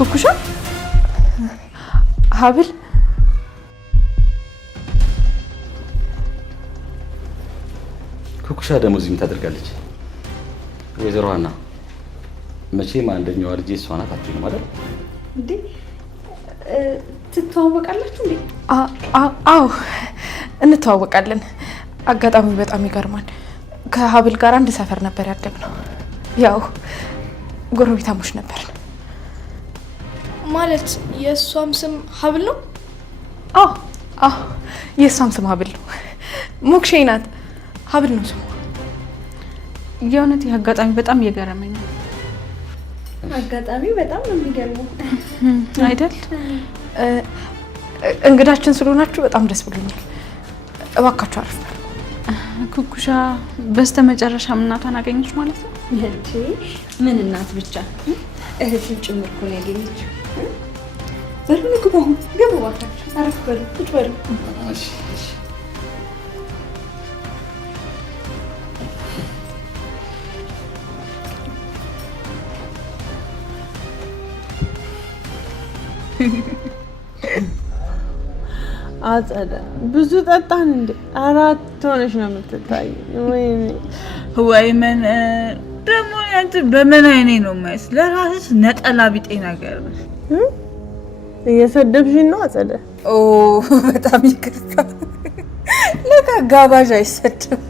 ኩኩሻ ሀብል ኩኩሻ ደግሞ እዚህ ምን ታደርጋለች? ወይዘሮ ሀና መቼም አንደኛዋ ልጅ እሷ ናት አትይም አይደል እንዴ? ትተዋወቃላችሁ እንዴ? አዎ እንተዋወቃለን። አጋጣሚው በጣም ይገርማል። ከሀብል ጋር አንድ ሰፈር ነበር ያደግነው። ያው ጎረቤታሞች ነበር። ማለት የእሷም ስም ሀብል ነው? አዎ የእሷም ስም ሀብል ነው። ሞክሼ ናት። ሀብል ነው ስሟ። የእውነት አጋጣሚ በጣም እየገረመኝ ነው። አጋጣሚው በጣም ነው የሚገርመው አይደል? እንግዳችን ስለሆናችሁ በጣም ደስ ብሎኛል። እባካችሁ አረፍ በሉ። ኩኩሻ በስተመጨረሻ እናቷን አገኘች ማለት ነው? እንዴ ምን እናት ብቻ እህትን ጭምር እኮ ነው ያገኘችው። በሉ ግቡ፣ አሁን ግቡ፣ እባካችሁ አረፍ በሉ፣ ቁጭ በሉ። እሺ እሺ። አጸደ ብዙ ጠጣን እንዴ? 4 ሆነሽ ነው የምትታይ። ወይ ምን ደግሞ ያንተ በምን አይኔ ነው ማይስ? ለራስሽ ነጠላ ቢጤ ነገር እየሰደብሽኝ ነው አጸደ። ኦ በጣም ይቅርታ። ለካ ጋባዥ አይሰድም።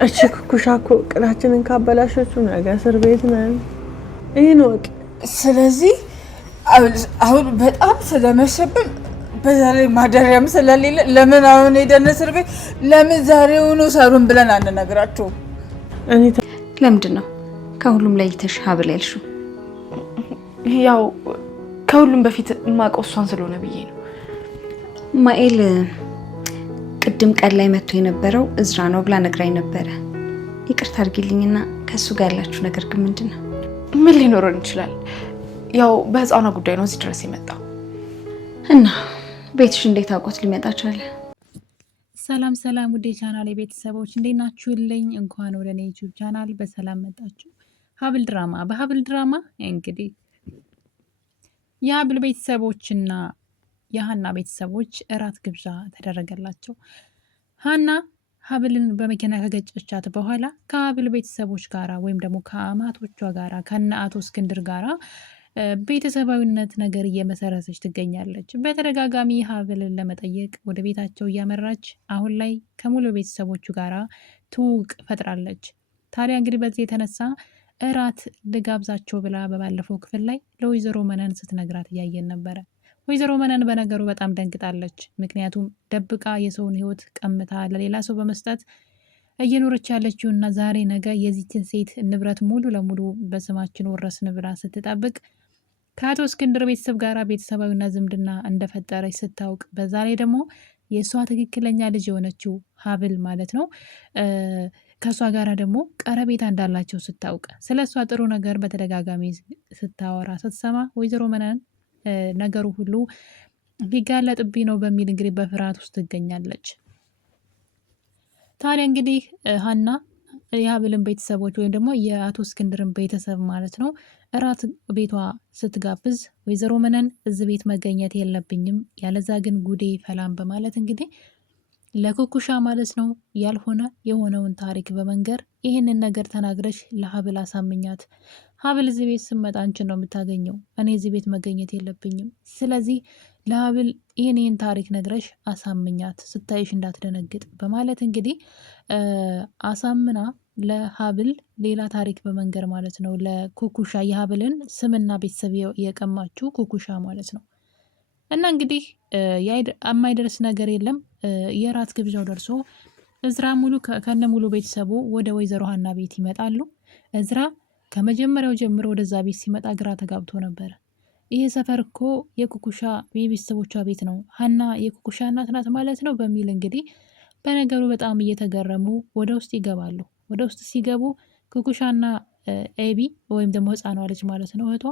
እቺ ኩኩሻ እኮ ቅዳችንን ካበላሸችው ነገ እስር ቤት ነን። ይሄን ወቅ። ስለዚህ አሁን በጣም ስለመሸብን በዛ ላይ ማደሪያም ስለሌለ ለምን አሁን ሄደን እስር ቤት ለምን ዛሬውኑ ሰሩን ብለን አንነግራቸውም? እኔ ለምንድን ነው ከሁሉም ለይተሽ ሀብል ያልሽው? ያው ከሁሉም በፊት የማውቀው እሷን ስለሆነ ብዬ ነው። ማኤል ቅድም ቀን ላይ መጥቶ የነበረው እዝራ ነው ብላ ነግራኝ ነበረ። ይቅርታ አድርጊልኝና ከሱ ጋር ያላችሁ ነገር ግን ምንድን ነው? ምን ሊኖረን ይችላል? ያው በህፃኗ ጉዳይ ነው እዚህ ድረስ የመጣው። እና ቤትሽ እንዴት አውቆት ሊመጣ ቻለ? ሰላም ሰላም፣ ውዴ ቻናል የቤተሰቦች እንዴት ናችሁልኝ? እንኳን ወደ እኔ ዩቲዩብ ቻናል በሰላም መጣችሁ። ሀብል ድራማ። በሀብል ድራማ እንግዲህ የሀብል ቤተሰቦችና የሀና ቤተሰቦች እራት ግብዣ ተደረገላቸው። ሀና ሀብልን በመኪና ከገጨቻት በኋላ ከሀብል ቤተሰቦች ጋራ ወይም ደግሞ ከአማቶቿ ጋራ ከነ አቶ እስክንድር ጋራ ቤተሰባዊነት ነገር እየመሰረተች ትገኛለች። በተደጋጋሚ ሀብልን ለመጠየቅ ወደ ቤታቸው እያመራች አሁን ላይ ከሙሉ ቤተሰቦቹ ጋራ ትውውቅ ፈጥራለች። ታዲያ እንግዲህ በዚህ የተነሳ እራት ልጋብዛቸው ብላ በባለፈው ክፍል ላይ ለወይዘሮ መነን ስትነግራት እያየን ነበረ። ወይዘሮ መነን በነገሩ በጣም ደንግጣለች። ምክንያቱም ደብቃ የሰውን ሕይወት ቀምታ ለሌላ ሰው በመስጠት እየኖረች ያለችውና ዛሬ ነገ የዚችን ሴት ንብረት ሙሉ ለሙሉ በስማችን ወረስን ብላ ስትጠብቅ ከአቶ እስክንድር ቤተሰብ ጋር ቤተሰባዊና ዝምድና እንደፈጠረች ስታውቅ፣ በዛ ላይ ደግሞ የእሷ ትክክለኛ ልጅ የሆነችው ሀብል ማለት ነው ከእሷ ጋር ደግሞ ቀረቤታ እንዳላቸው ስታውቅ፣ ስለ እሷ ጥሩ ነገር በተደጋጋሚ ስታወራ ስትሰማ ወይዘሮ መነን ነገሩ ሁሉ ሊጋለጥብኝ ነው በሚል እንግዲህ በፍርሃት ውስጥ ትገኛለች። ታዲያ እንግዲህ ሀና የሀብልን ቤተሰቦች ወይም ደግሞ የአቶ እስክንድርን ቤተሰብ ማለት ነው እራት ቤቷ ስትጋብዝ ወይዘሮ መነን እዚህ ቤት መገኘት የለብኝም ያለዛ ግን ጉዴ ፈላም በማለት እንግዲህ ለኩኩሻ ማለት ነው ያልሆነ የሆነውን ታሪክ በመንገር ይህንን ነገር ተናግረሽ ለሀብል አሳምኛት። ሀብል እዚህ ቤት ስመጣ አንቺን ነው የምታገኘው፣ እኔ እዚህ ቤት መገኘት የለብኝም። ስለዚህ ለሀብል ይህን ታሪክ ነግረሽ አሳምኛት፣ ስታይሽ እንዳትደነግጥ በማለት እንግዲህ አሳምና ለሀብል ሌላ ታሪክ በመንገር ማለት ነው ለኩኩሻ የሀብልን ስምና ቤተሰብ የቀማችው ኩኩሻ ማለት ነው። እና እንግዲህ የማይደርስ ነገር የለም። የራት ግብዣው ደርሶ እዝራ ከነ ሙሉ ቤተሰቡ ወደ ወይዘሮ ሀና ቤት ይመጣሉ። እዝራ ከመጀመሪያው ጀምሮ ወደዛ ቤት ሲመጣ ግራ ተጋብቶ ነበረ። ይሄ ሰፈር እኮ የኩኩሻ የቤተሰቦቿ ቤት ነው፣ ሀና የኩኩሻ እናት ናት ማለት ነው በሚል እንግዲህ በነገሩ በጣም እየተገረሙ ወደ ውስጥ ይገባሉ። ወደ ውስጥ ሲገቡ ኩኩሻና ኤቢ ወይም ደግሞ ህፃኗ ልጅ ማለት ነው እህቷ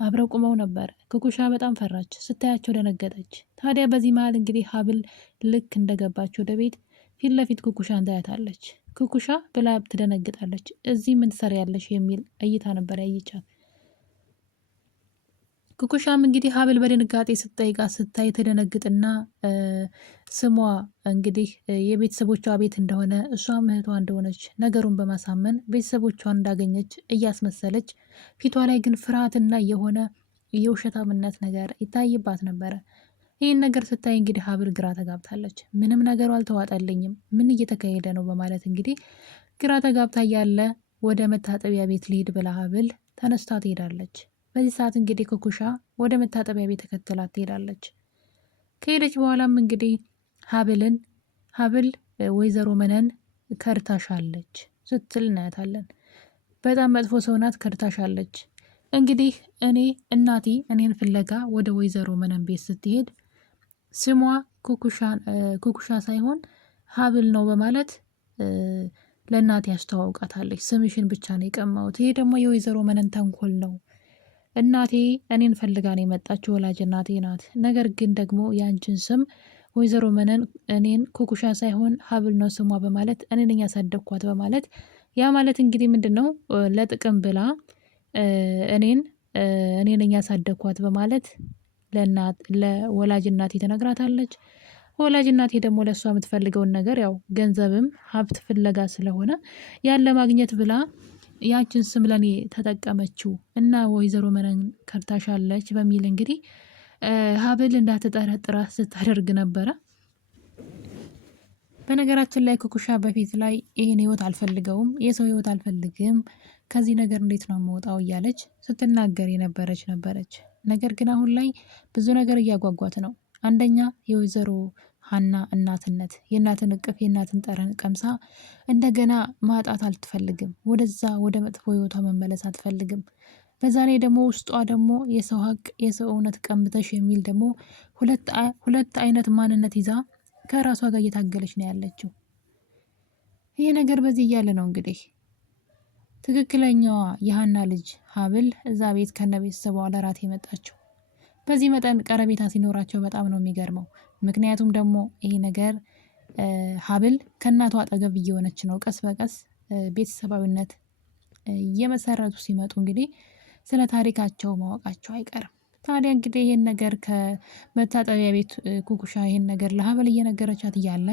አብረው ቁመው ነበር። ኩኩሻ በጣም ፈራች፣ ስታያቸው ደነገጠች። ታዲያ በዚህ መሀል እንግዲህ ሀብል ልክ እንደገባች ወደ ቤት ፊት ለፊት ኩኩሻን ታያታለች። ኩኩሻ ብላ ትደነግጣለች። እዚህ ምን ትሰሪያለሽ የሚል እይታ ነበር ያየቻት። ኩኩሻም እንግዲህ ሀብል በድንጋጤ ስታይ ትደነግጥና ስሟ እንግዲህ የቤተሰቦቿ ቤት እንደሆነ እሷም እህቷ እንደሆነች ነገሩን በማሳመን ቤተሰቦቿን እንዳገኘች እያስመሰለች ፊቷ ላይ ግን ፍርሃትና የሆነ የውሸታምነት ነገር ይታይባት ነበረ። ይህን ነገር ስታይ እንግዲህ ሀብል ግራ ተጋብታለች። ምንም ነገሩ አልተዋጠልኝም፣ ምን እየተካሄደ ነው በማለት እንግዲህ ግራ ተጋብታ ያለ ወደ መታጠቢያ ቤት ልሂድ ብላ ሀብል ተነስታ ትሄዳለች። በዚህ ሰዓት እንግዲህ ኩኩሻ ወደ መታጠቢያ ቤት ተከትላት ትሄዳለች። ከሄደች በኋላም እንግዲህ ሀብል ወይዘሮ መነን ከርታሻለች ስትል እናያታለን። በጣም መጥፎ ሰው ናት፣ ከርታሻለች። እንግዲህ እናቴ እኔን ፍለጋ ወደ ወይዘሮ መነን ቤት ስትሄድ ስሟ ኩኩሻ ሳይሆን ሀብል ነው በማለት ለእናቴ ያስተዋውቃታለች። ስምሽን ብቻ ነው የቀማሁት፣ ይሄ ደግሞ የወይዘሮ መነን ተንኮል ነው። እናቴ እኔን ፈልጋ ነው የመጣችው፣ ወላጅ እናቴ ናት። ነገር ግን ደግሞ የአንችን ስም ወይዘሮ መነን እኔን ኩኩሻ ሳይሆን ሀብል ነው ስሟ በማለት እኔ ነኝ ያሳደግኳት በማለት ያ ማለት እንግዲህ ምንድን ነው ለጥቅም ብላ እኔ ነኝ ያሳደግኳት በማለት ለወላጅ እናቴ ትነግራታለች። ወላጅ እናቴ ደግሞ ለእሷ የምትፈልገውን ነገር ያው ገንዘብም ሀብት ፍለጋ ስለሆነ ያን ለማግኘት ብላ ያችን ስም ለኔ ተጠቀመችው እና ወይዘሮ መነን ከርታሻለች በሚል እንግዲህ ሀብል እንዳትጠረጥራ ስታደርግ ነበረ። በነገራችን ላይ ኩኩሻ በፊት ላይ ይህን ህይወት አልፈልገውም፣ የሰው ህይወት አልፈልግም፣ ከዚህ ነገር እንዴት ነው የምወጣው እያለች ስትናገር ነበረች። ነገር ግን አሁን ላይ ብዙ ነገር እያጓጓት ነው። አንደኛ የወይዘሮ ሀና እናትነት፣ የእናትን እቅፍ የእናትን ጠረን ቀምሳ እንደገና ማጣት አትፈልግም። ወደዛ ወደ መጥፎ ህይወቷ መመለስ አትፈልግም። በዛ ላይ ደግሞ ውስጧ ደግሞ የሰው ሀቅ የሰው እውነት ቀምተሽ የሚል ደግሞ ሁለት አይነት ማንነት ይዛ ከራሷ ጋር እየታገለች ነው ያለችው። ይሄ ነገር በዚህ እያለ ነው እንግዲህ ትክክለኛዋ የሀና ልጅ ሀብል እዛ ቤት ከነ ቤተሰቧ ለራት የመጣችው። በዚህ መጠን ቀረቤታ ሲኖራቸው በጣም ነው የሚገርመው። ምክንያቱም ደግሞ ይሄ ነገር ሀብል ከእናቷ አጠገብ እየሆነች ነው። ቀስ በቀስ ቤተሰባዊነት እየመሰረቱ ሲመጡ እንግዲህ ስለ ታሪካቸው ማወቃቸው አይቀርም። ታዲያ እንግዲህ ይህን ነገር ከመታጠቢያ ቤት ኩኩሻ ይህን ነገር ለሀብል እየነገረቻት እያለ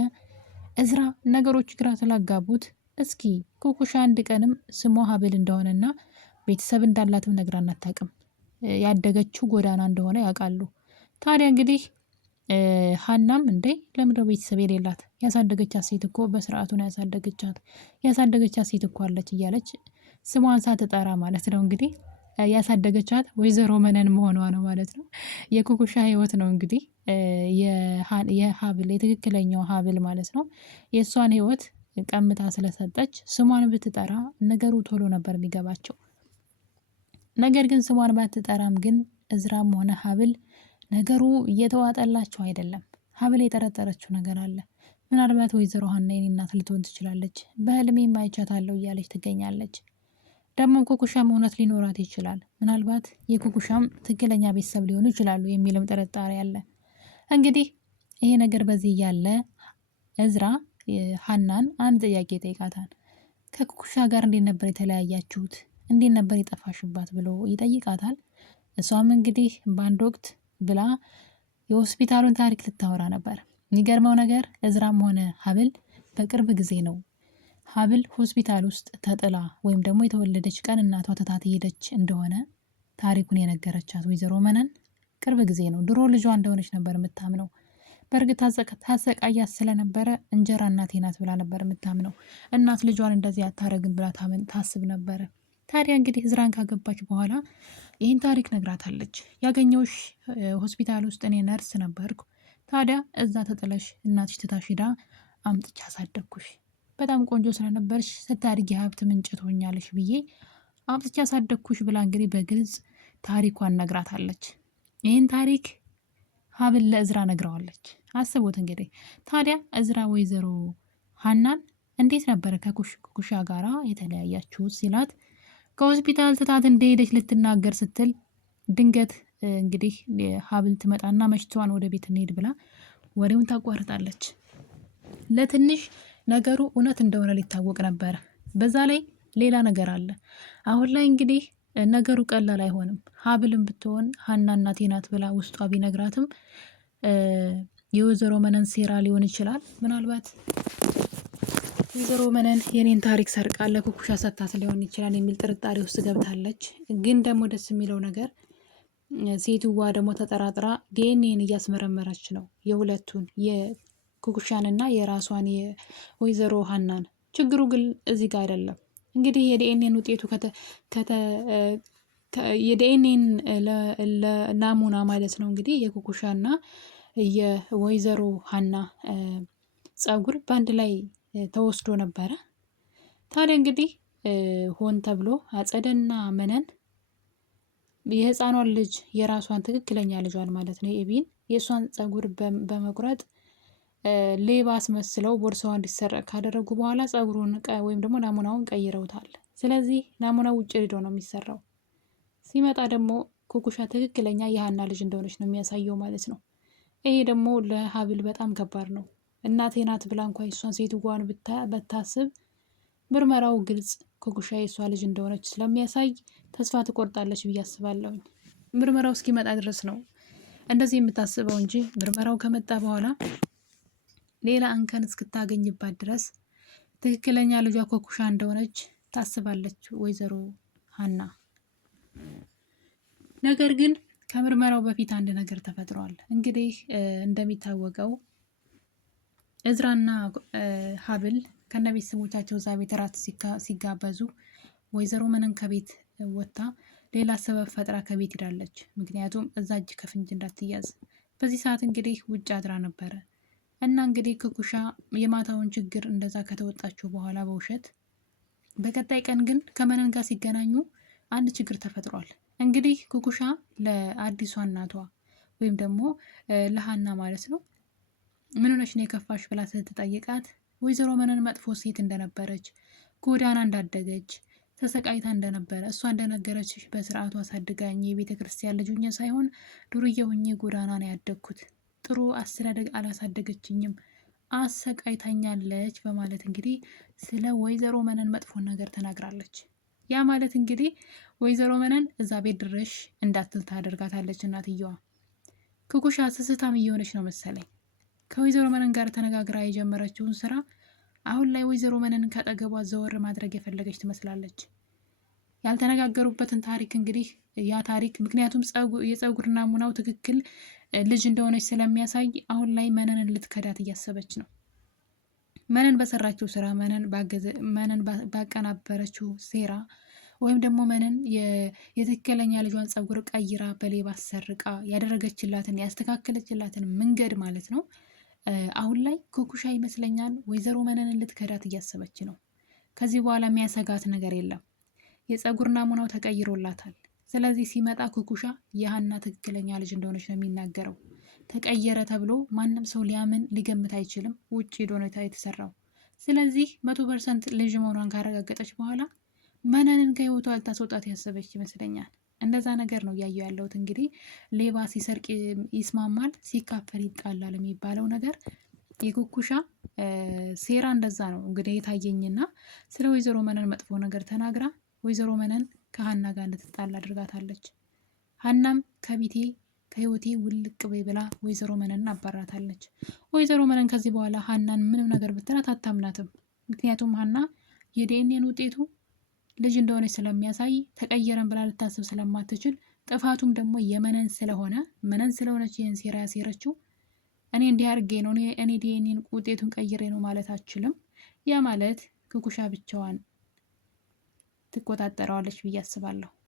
እዝራ ነገሮች ግራ ስላጋቡት እስኪ ኩኩሻ አንድ ቀንም ስሟ ሀብል እንደሆነና ቤተሰብ እንዳላትም ነግራን አታውቅም፣ ያደገችው ጎዳና እንደሆነ ያውቃሉ። ታዲያ እንግዲህ ሀናም እንዴ ለምንድነው ቤተሰብ የሌላት? ያሳደገቻት ሴት እኮ በስርዓቱ ነው ያሳደገቻት ሴት እኮ አለች እያለች ስሟን ሳትጠራ ማለት ነው እንግዲህ ያሳደገቻት ወይዘሮ መነን መሆኗ ነው ማለት ነው። የኩኩሻ ህይወት ነው እንግዲህ የሀብል የትክክለኛው ሀብል ማለት ነው። የእሷን ህይወት ቀምታ ስለሰጠች ስሟን ብትጠራ ነገሩ ቶሎ ነበር የሚገባቸው። ነገር ግን ስሟን ባትጠራም ግን እዝራም ሆነ ሀብል ነገሩ እየተዋጠላቸው አይደለም። ሀብል የጠረጠረችው ነገር አለ። ምናልባት ወይዘሮ ሀና የኔ እናት ልትሆን ትችላለች፣ በህልሜም አይቻታለሁ እያለች ትገኛለች። ደግሞ ኩኩሻም እውነት ሊኖራት ይችላል። ምናልባት የኩኩሻም ትክክለኛ ቤተሰብ ሊሆኑ ይችላሉ የሚልም ጥርጣሬ አለ። እንግዲህ ይሄ ነገር በዚህ እያለ እዝራ ሀናን አንድ ጥያቄ ይጠይቃታል። ከኩኩሻ ጋር እንዴት ነበር የተለያያችሁት? እንዴት ነበር የጠፋሽባት ብሎ ይጠይቃታል። እሷም እንግዲህ በአንድ ወቅት ብላ የሆስፒታሉን ታሪክ ልታወራ ነበር። የሚገርመው ነገር እዝራም ሆነ ሀብል በቅርብ ጊዜ ነው ሀብል ሆስፒታል ውስጥ ተጥላ ወይም ደግሞ የተወለደች ቀን እናቷ ትታት ሄደች እንደሆነ ታሪኩን የነገረቻት ወይዘሮ መነን ቅርብ ጊዜ ነው። ድሮ ልጇ እንደሆነች ነበር የምታምነው። በእርግጥ ታሰቃያት ስለነበረ እንጀራ እናቴ ናት ብላ ነበር የምታምነው። እናት ልጇን እንደዚህ አታረግም ብላ ታስብ ነበረ። ታዲያ እንግዲህ እዝራን ካገባች በኋላ ይህን ታሪክ ነግራታለች። ያገኘውሽ ሆስፒታል ውስጥ እኔ ነርስ ነበርኩ። ታዲያ እዛ ተጥለሽ እናትሽ ትታሽ ሄዳ አምጥቻ አሳደግኩሽ። በጣም ቆንጆ ስለነበርሽ ስታድጊ ሀብት ምንጭ ትሆኛለሽ ብዬ አምጥቻ አሳደግኩሽ ብላ እንግዲህ በግልጽ ታሪኳን ነግራታለች። ይህን ታሪክ ሀብል ለእዝራ ነግረዋለች። አስቡት እንግዲህ። ታዲያ እዝራ ወይዘሮ ሀናን እንዴት ነበረ ከኩኩሻ ጋራ የተለያያችሁት ሲላት ከሆስፒታል ትታት እንደሄደች ልትናገር ስትል ድንገት እንግዲህ ሀብል ትመጣና መሽቷን ወደ ቤት እንሄድ ብላ ወሬውን ታቋርጣለች። ለትንሽ ነገሩ እውነት እንደሆነ ሊታወቅ ነበረ። በዛ ላይ ሌላ ነገር አለ። አሁን ላይ እንግዲህ ነገሩ ቀላል አይሆንም። ሀብልም ብትሆን ሀና እናቴ ናት ብላ ውስጧ ቢነግራትም የወይዘሮ መነን ሴራ ሊሆን ይችላል። ምናልባት ወይዘሮ መነን የኔን ታሪክ ሰርቃ ለኩኩሻ ሰታት ሊሆን ይችላል የሚል ጥርጣሬ ውስጥ ገብታለች። ግን ደግሞ ደስ የሚለው ነገር ሴትዋ ደግሞ ተጠራጥራ ዲኤንኤን እያስመረመረች ነው፣ የሁለቱን የኩኩሻንና የራሷን የወይዘሮ ሀናን። ችግሩ ግን እዚህ ጋር አይደለም። እንግዲህ የዲኤንኤን ውጤቱ የዲኤንኤን ናሙና ማለት ነው እንግዲህ የኩኩሻና የወይዘሮ ሀና ጸጉር በአንድ ላይ ተወስዶ ነበረ። ታዲያ እንግዲህ ሆን ተብሎ አጸደና መነን የህፃኗን ልጅ የራሷን ትክክለኛ ልጇን ማለት ነው የኤቢን የእሷን ጸጉር በመቁረጥ ሌባ አስመስለው ቦርሳዋ እንዲሰረቅ ካደረጉ በኋላ ጸጉሩን ወይም ደግሞ ናሙናውን ቀይረውታል። ስለዚህ ናሙናው ውጭ ሄዶ ነው የሚሰራው። ሲመጣ ደግሞ ኩኩሻ ትክክለኛ የሀና ልጅ እንደሆነች ነው የሚያሳየው ማለት ነው። ይሄ ደግሞ ለሀብል በጣም ከባድ ነው። እናቴ ናት ብላ እንኳ የእሷን ሴትዋን በታስብ ምርመራው ግልጽ ኩኩሻ የእሷ ልጅ እንደሆነች ስለሚያሳይ ተስፋ ትቆርጣለች ብዬ አስባለሁኝ። ምርመራው እስኪመጣ ድረስ ነው እንደዚህ የምታስበው እንጂ ምርመራው ከመጣ በኋላ ሌላ እንከን እስክታገኝባት ድረስ ትክክለኛ ልጇ ኩኩሻ እንደሆነች ታስባለች ወይዘሮ ሀና። ነገር ግን ከምርመራው በፊት አንድ ነገር ተፈጥሯል። እንግዲህ እንደሚታወቀው እዝራና ሀብል ከነ ቤተሰቦቻቸው እዛ ቤት እራት ሲጋበዙ ወይዘሮ መነን ከቤት ወጥታ ሌላ ሰበብ ፈጥራ ከቤት ሄዳለች። ምክንያቱም እዛ እጅ ከፍንጅ እንዳትያዝ። በዚህ ሰዓት እንግዲህ ውጭ አድራ ነበረ እና እንግዲህ ኩኩሻ የማታውን ችግር እንደዛ ከተወጣችው በኋላ በውሸት በቀጣይ ቀን ግን ከመነን ጋር ሲገናኙ አንድ ችግር ተፈጥሯል። እንግዲህ ኩኩሻ ለአዲሷ እናቷ ወይም ደግሞ ለሀና ማለት ነው ምን ሆነሽ ነው የከፋሽ ብላ ስትጠይቃት ወይዘሮ መነን መጥፎ ሴት እንደነበረች፣ ጎዳና እንዳደገች፣ ተሰቃይታ እንደነበረ እሷ እንደነገረችሽ በስርዓቱ አሳድጋኝ የቤተ ክርስቲያን ልጅ ሆኜ ሳይሆን ዱርዬ ሆኜ ጎዳና ነው ያደግኩት፣ ጥሩ አስተዳደግ አላሳደገችኝም፣ አሰቃይታኛለች በማለት እንግዲህ ስለ ወይዘሮ መነን መጥፎ ነገር ተናግራለች። ያ ማለት እንግዲህ ወይዘሮ መነን እዛ ቤት ድረሽ እንዳትል ታደርጋታለች እናትየዋ። ኩኩሻ ስስታም እየሆነች ነው መሰለኝ። ከወይዘሮ መነን ጋር ተነጋግራ የጀመረችውን ስራ አሁን ላይ ወይዘሮ መነን ከጠገቧ ዘወር ማድረግ የፈለገች ትመስላለች። ያልተነጋገሩበትን ታሪክ እንግዲህ ያ ታሪክ ምክንያቱም የጸጉር ናሙናው ትክክል ልጅ እንደሆነች ስለሚያሳይ አሁን ላይ መነንን ልትከዳት እያሰበች ነው። መነን በሰራችው ስራ መነን ባቀናበረችው ሴራ ወይም ደግሞ መነን የትክክለኛ ልጇን ጸጉር ቀይራ በሌባ አሰርቃ ያደረገችላትን ያስተካከለችላትን መንገድ ማለት ነው። አሁን ላይ ኩኩሻ ይመስለኛል ወይዘሮ መነንን ልትከዳት እያሰበች ነው። ከዚህ በኋላ የሚያሰጋት ነገር የለም። የጸጉር ናሙናው ተቀይሮላታል። ስለዚህ ሲመጣ ኩኩሻ የሀና ትክክለኛ ልጅ እንደሆነች ነው የሚናገረው። ተቀየረ ተብሎ ማንም ሰው ሊያምን ሊገምት አይችልም። ውጭ ሄዶ ነው የተሰራው። ስለዚህ 100% ልጅ መሆኗን ካረጋገጠች በኋላ መነንን ከህይወቷ ልታስወጣት ያሰበች ይመስለኛል። እንደዛ ነገር ነው እያየው ያለሁት። እንግዲህ ሌባ ሲሰርቅ ይስማማል፣ ሲካፈል ይጣላል የሚባለው ነገር የኩኩሻ ሴራ እንደዛ ነው እንግዲህ የታየኝና ስለ ወይዘሮ መነን መጥፎ ነገር ተናግራ ወይዘሮ መነን ከሀና ጋር እንድትጣላ አድርጋታለች። ሀናም ከቤቴ ከህይወቴ ውልቅ በይ ብላ ወይዘሮ መነን አባራታለች። ወይዘሮ መነን ከዚህ በኋላ ሀናን ምንም ነገር ብትላት አታምናትም። ምክንያቱም ሀና የዲኤንኤን ውጤቱ ልጅ እንደሆነች ስለሚያሳይ ተቀየረን ብላ ልታስብ ስለማትችል ጥፋቱም ደግሞ የመነን ስለሆነ መነን ስለሆነች ይህን ሴራ ያሴረችው እኔ እንዲህ አድርጌ ነው እኔ ዲኤንኤን ውጤቱን ቀይሬ ነው ማለት አትችልም። ያ ማለት ኩኩሻ ብቻዋን ትቆጣጠረዋለች ብዬ አስባለሁ።